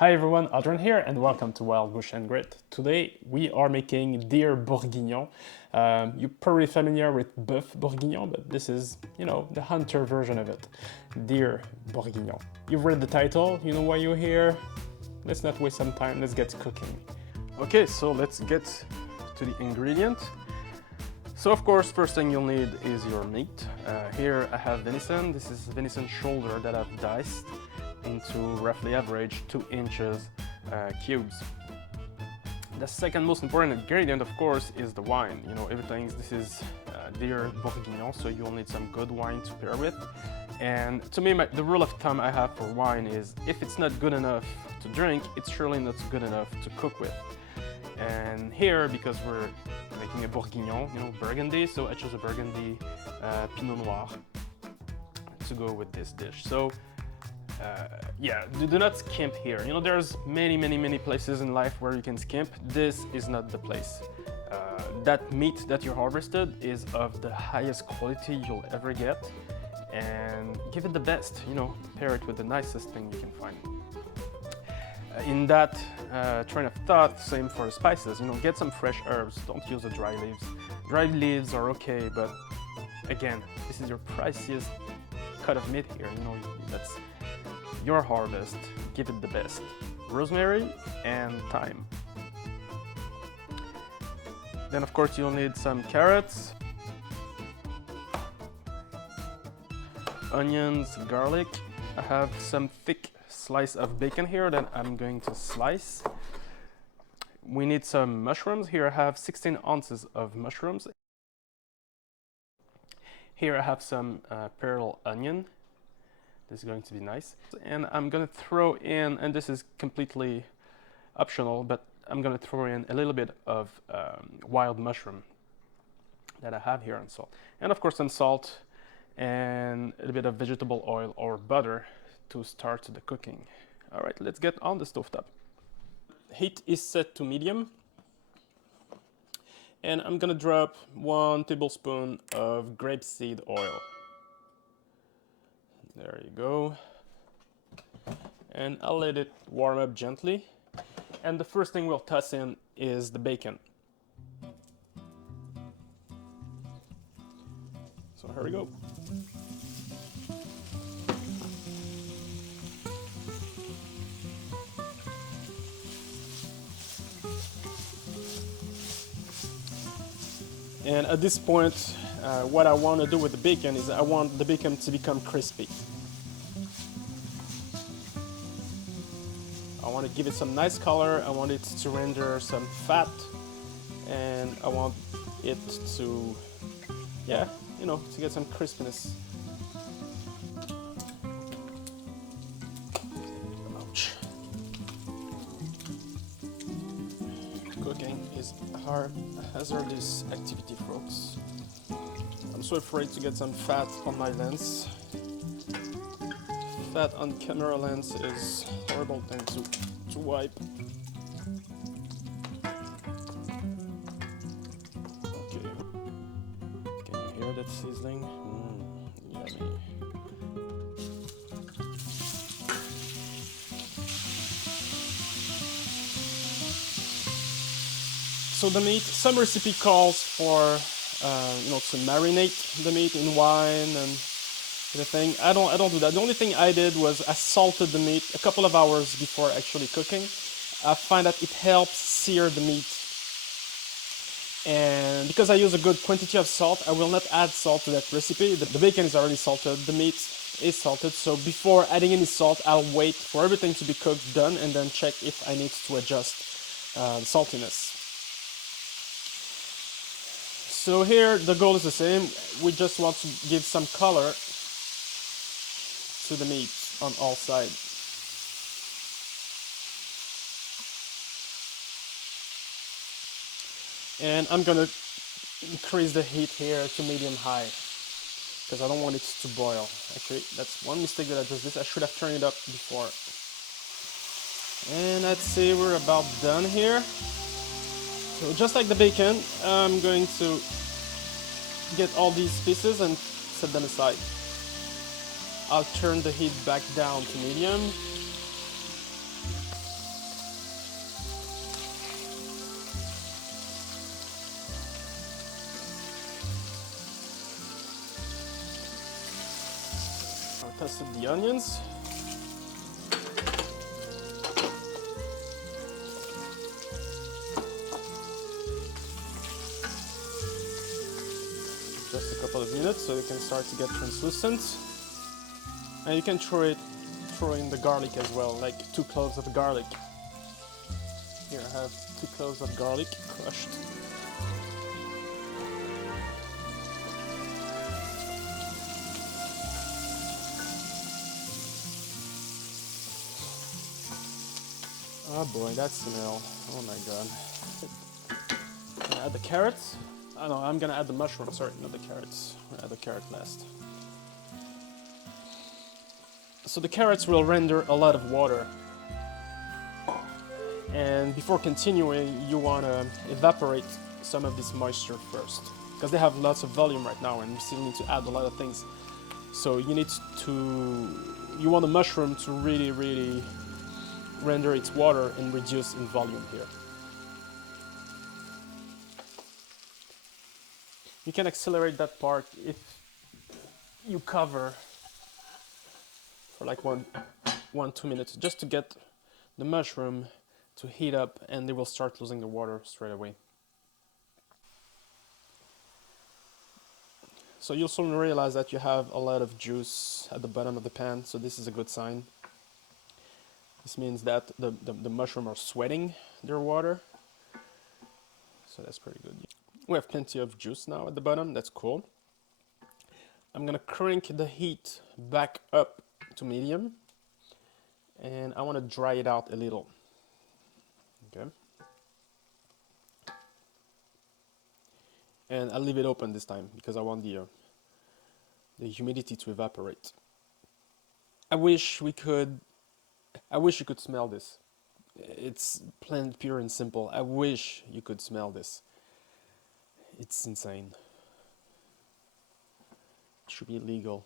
Hi everyone, Adrian here and welcome to Wild Bush and Grit. Today we are making deer bourguignon. You're probably familiar with bœuf bourguignon, but this is, the hunter version of it. Deer bourguignon. You've read the title, you know why you're here. Let's not waste some time, let's get cooking. Okay, so let's get to the ingredient. So of course, first thing you'll need is your meat. Here I have venison. This is venison shoulder that I've diced into roughly average 2 inches cubes. The second most important ingredient, of course, is the wine. This is deer bourguignon, so you'll need some good wine to pair with. And to me, the rule of thumb I have for wine is if it's not good enough to drink, it's surely not good enough to cook with. And here, because we're making a bourguignon, Burgundy, so I chose a Burgundy Pinot Noir to go with this dish. So yeah, do not skimp here. There's many places in life where you can skimp. This is not the place. That meat that you harvested is of the highest quality you'll ever get, and give it the best. Pair it with the nicest thing you can find. In that train of thought, same for the spices. Get some fresh herbs. Don't use the dry leaves. Dry leaves are okay, but again, this is your priciest cut of meat here. That's your harvest. Give it the best. Rosemary and thyme. Then of course you'll need some carrots, onions, garlic. I have some thick slice of bacon here that I'm going to slice. We need some mushrooms. Here I have 16 ounces of mushrooms. Here I have some pearl onion. This is going to be nice. And I'm going to throw in, and this is completely optional, but I'm going to throw in a little bit of wild mushroom that I have here, and salt. And of course some salt and a little bit of vegetable oil or butter to start the cooking. All right, let's get on the stovetop. Heat is set to medium. And I'm going to drop 1 tablespoon of grapeseed oil. There you go. And I'll let it warm up gently. And the first thing we'll toss in is the bacon. So here we go. And at this point, what I want to do with the bacon is I want the bacon to become crispy. I want to give it some nice color. I want it to render some fat, and I want it to, to get some crispiness. Ouch. Cooking is a hazardous activity, folks. I'm so afraid to get some fat on my lens. Fat on camera lens is a horrible thing to wipe. Okay. Can you hear that sizzling? Yummy. So the meat, some recipe calls for to marinate the meat in wine and everything. I don't do that. The only thing I did was I salted the meat a couple of hours before actually cooking. I find that it helps sear the meat. And because I use a good quantity of salt, I will not add salt to that recipe. The bacon is already salted, the meat is salted, so before adding any salt, I'll wait for everything to be cooked, done, and then check if I need to adjust the saltiness. So here the goal is the same. We just want to give some color to the meat on all sides. And I'm gonna increase the heat here to medium high because I don't want it to boil. Actually, that's one mistake that I just did. I should have turned it up before. And let's see, we're about done here. So just like the bacon, I'm going to get all these pieces and set them aside. I'll turn the heat back down to medium. toss the onions. Just a couple of minutes so it can start to get translucent. And you can throw in the garlic as well, like 2 cloves of garlic. Here I have 2 cloves of garlic crushed. Oh boy, that smell. Oh my god. Gonna add the carrots. Oh no, I'm gonna add the mushroom, sorry, not the carrots. I'm gonna add the carrot last. So the carrots will render a lot of water. And before continuing, you wanna evaporate some of this moisture first. Because they have lots of volume right now and you still need to add a lot of things. So you want the mushroom to really render its water and reduce in volume here. You can accelerate that part if you cover for like 1-2 minutes, just to get the mushroom to heat up, and they will start losing the water straight away. So you'll soon realize that you have a lot of juice at the bottom of the pan, so this is a good sign. This means that the mushroom are sweating their water, so that's pretty good. We have plenty of juice now at the bottom, that's cool. I'm gonna crank the heat back up to medium, and I want to dry it out a little. Okay. And I'll leave it open this time because I want the humidity to evaporate. I wish you could smell this. It's plain, pure and simple. I wish you could smell this. It's insane. It should be illegal.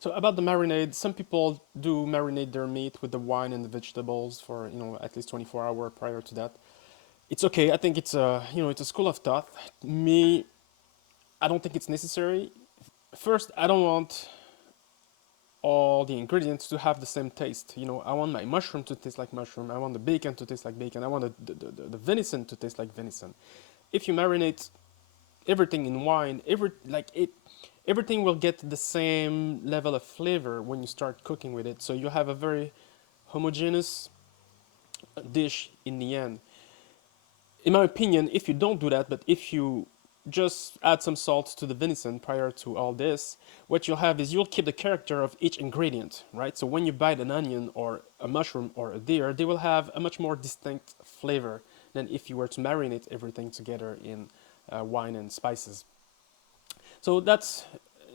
So about the marinade, some people do marinate their meat with the wine and the vegetables for at least 24 hours prior to that. It's okay. I think it's a school of thought. Me, I don't think it's necessary. First, I don't want all the ingredients to have the same taste. I want my mushroom to taste like mushroom. I want the bacon to taste like bacon. I want the venison to taste like venison. If you marinate everything in wine, everything will get the same level of flavor when you start cooking with it. So you have a very homogeneous dish in the end. In my opinion, if you don't do that, but if you just add some salt to the venison prior to all this, what you'll have is you'll keep the character of each ingredient, right? So when you bite an onion or a mushroom or a deer, they will have a much more distinct flavor than if you were to marinate everything together in wine and spices. So that's,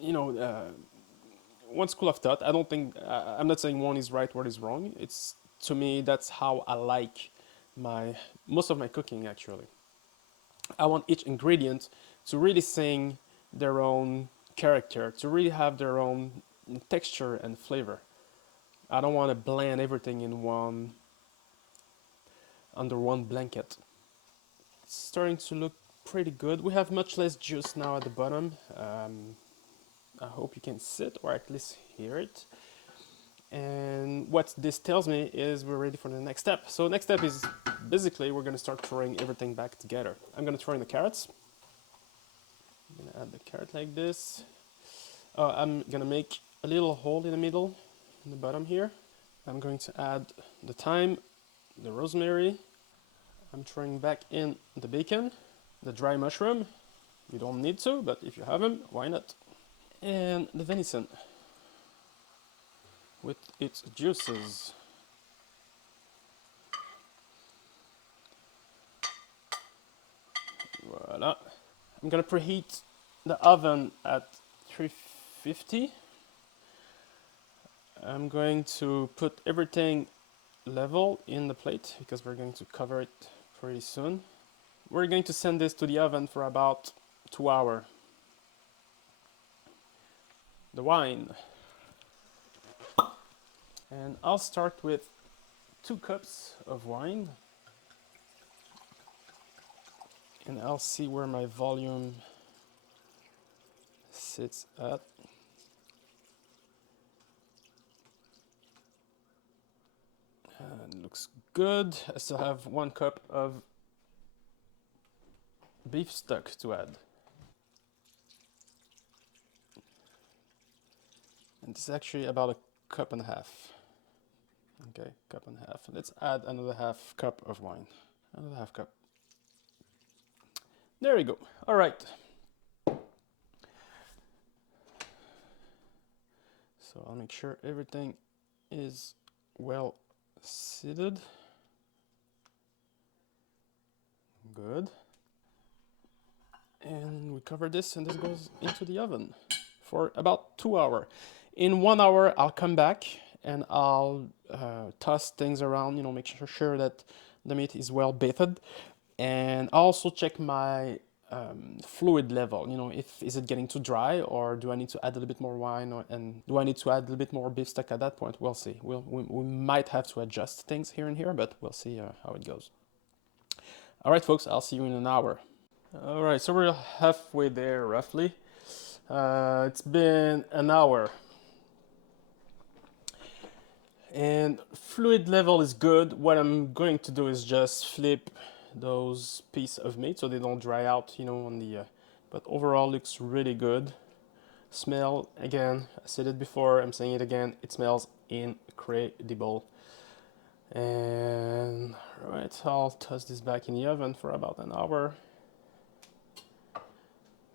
one school of thought. I'm not saying one is right, one is wrong. It's, to me, that's how I like most of my cooking actually. I want each ingredient to really sing their own character, to really have their own texture and flavor. I don't want to blend everything under one blanket. It's starting to look pretty good. We have much less juice now at the bottom. I hope you can see it or at least hear it. And what this tells me is we're ready for the next step. So next step is basically we're going to start throwing everything back together. I'm going to throw in the carrots. I'm going to add the carrot like this. I'm going to make a little hole in the middle, in the bottom here. I'm going to add the thyme, the rosemary. I'm throwing back in the bacon, the dry mushroom. You don't need to, but if you have them, why not? And the venison with its juices. Voila. I'm gonna preheat the oven at 350. I'm going to put everything level in the plate because we're going to cover it pretty soon. We're going to send this to the oven for about 2 hours. The wine. And I'll start with 2 cups of wine. And I'll see where my volume sits at. And it looks good. I still have 1 cup of beef stock to add. And this is actually about a cup and a half. Okay, cup and a half. Let's add another half cup of wine. Another half cup. There we go. All right. So I'll make sure everything is well seated. Good. And we cover this, and this goes into the oven for about 2 hours. In 1 hour, I'll come back and I'll toss things around, make sure that the meat is well bathed. And I'll also check my fluid level, is it getting too dry, or do I need to add a little bit more wine, and do I need to add a little bit more beef stock at that point? We'll see. We might have to adjust things here and here, but we'll see how it goes. All right, folks, I'll see you in an hour. All right, so we're halfway there, roughly. It's been an hour. And fluid level is good. What I'm going to do is just flip those pieces of meat so they don't dry out, on the... but overall looks really good. Smell, again, I said it before, I'm saying it again, it smells incredible. And right, I'll toss this back in the oven for about an hour.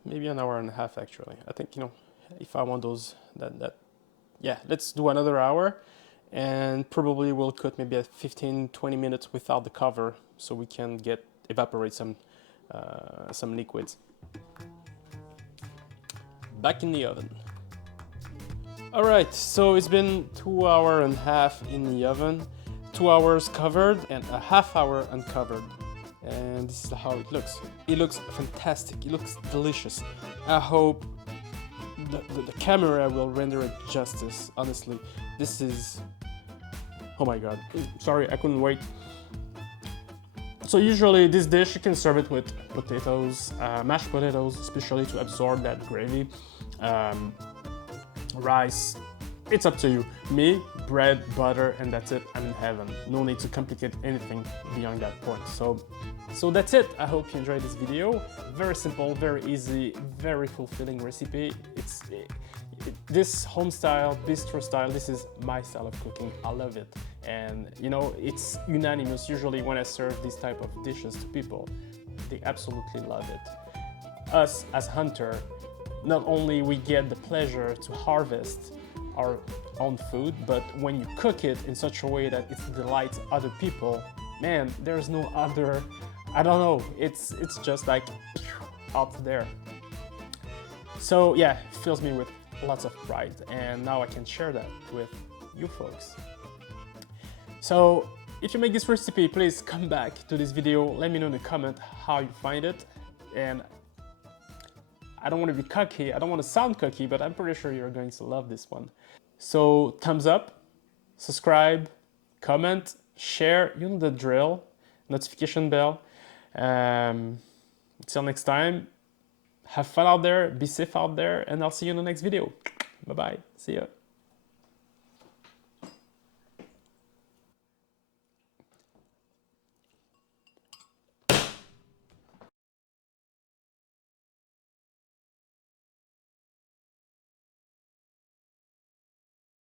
Maybe an hour and a half, actually. I think, if I want those, yeah, let's do another hour. And probably we'll cook maybe at 15-20 minutes without the cover, so we can evaporate some liquids. Back in the oven. All right, so it's been 2 hours and a half in the oven, 2 hours covered and a half hour uncovered. And this is how it looks. It looks fantastic. It looks delicious. I hope the camera will render it justice. Honestly, this is... oh my god. Sorry, I couldn't wait. So usually this dish, you can serve it with potatoes, mashed potatoes, especially to absorb that gravy. Rice, it's up to you. Me, bread, butter, and that's it. I'm in heaven. No need to complicate anything beyond that point. So that's it. I hope you enjoyed this video. Very simple, very easy, very fulfilling recipe. This home style, bistro style, this is my style of cooking. I love it. And it's unanimous. Usually when I serve these type of dishes to people, they absolutely love it. Us as hunter, not only we get the pleasure to harvest our own food, but when you cook it in such a way that it delights other people, man, there's no other, I don't know, it's just like out there. So yeah, it fills me with lots of pride, and now I can share that with you folks. So if you make this recipe, please come back to this video, let me know in the comment how you find it. And I don't want to be cocky, I don't want to sound cocky, but I'm pretty sure you're going to love this one. So thumbs up, subscribe, comment, share, you know the drill, notification bell. Until next time, have fun out there, be safe out there, and I'll see you in the next video. Bye bye, see ya.